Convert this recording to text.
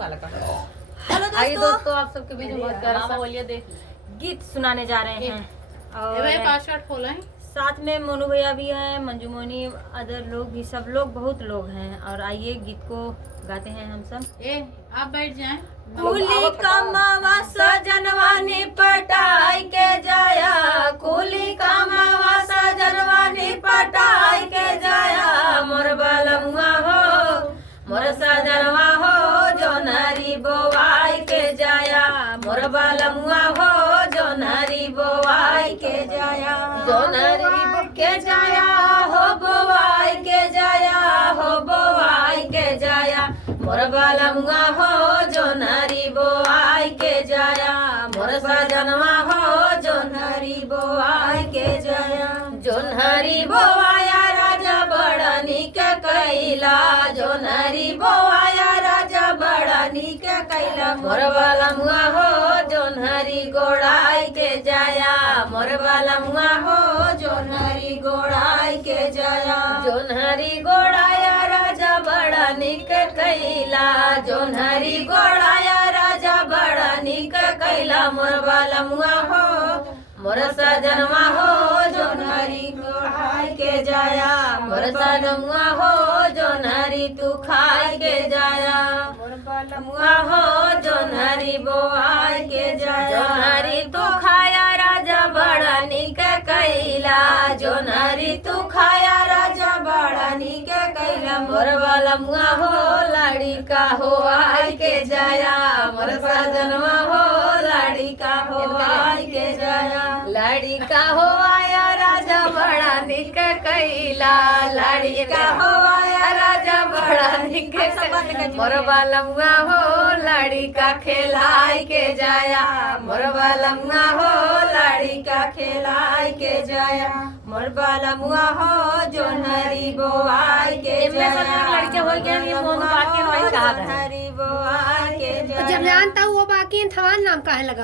Hello आइए दोस्तों, दोस्तों, आप सबके बीच में बहुत प्यारा सा बोलिए देख गीत सुनाने जा रहे हैं ये भाई और पासवर्ड खोला है। साथ में मोनू भैया भी हैं, मंजू मोनी, अदर लोग भी, सब लोग बहुत लोग हैं। और आइए गीत को गाते हैं हम सब। ए आप बैठ जाएं। कुली कमावा सजनवा ने पटाई के जाया, कुली कमावा सजनवा ने पटाई के जाया, मोर बलमुआ हो मोर सजनवा हो जो नारी बोवाई के जाया, मोर बलमुआ हो जो नारी बोवाई के जाया, जो नारी के जाया हो बोवाई के जाया, हो बोवाई के जाया, मोर बलमुआ हो जो नारी बोवाई के जाया, मोर सजनवा हो जो नारी बोवाई के जाया, जो नारी बोवाया राजा बड़ा निक कैला, जो नारी बोवाया राजा बड़ा निक कैला, मोर बलमुआ हो जो नारी गोड़ाई के जाया, मोर बलमुआ हो जो नारी गोड़ाई के जाया, जो नारी गोड़ाया राजा बड़ा निक कैला, जो नारी गोड़ाया राजा बड़ा निक कैला, मोर बलमुआ हो मोर सजनवा हो जो नारी गोड़ाई के जाया, मोर सजनवा हो जो नारी तू खाई के जाया, मोर बलमुआ हो जो नारी बोआई के जाया, जो नारी तू खाया राजा बड़ा निक कैला, जो नारी तू खाया राजा बड़ा निक कैला, मोर बलमुआ हो लाड़ी का हो आई के जाया, मोर सजनवा हो लाड़ी का हो आई के जाया, लाड़ी का हो आया राजा बड़ा निक कैला, लाड़ी का हो आया राजा बड़ा निक कैला, मोर बलमुआ हो लाड़ी का खेलाई के जाया, मोर बलमुआ हो लाड़ी का खेलाई के जाया, मोर बलमुआ हो जो नरी बोआई के जाया, लड़के हो गया ये मोनू बाकी भाई कहा नरी बोआई के जाया। जब जानता हूँ वो बाकी थवान नाम का है लगा।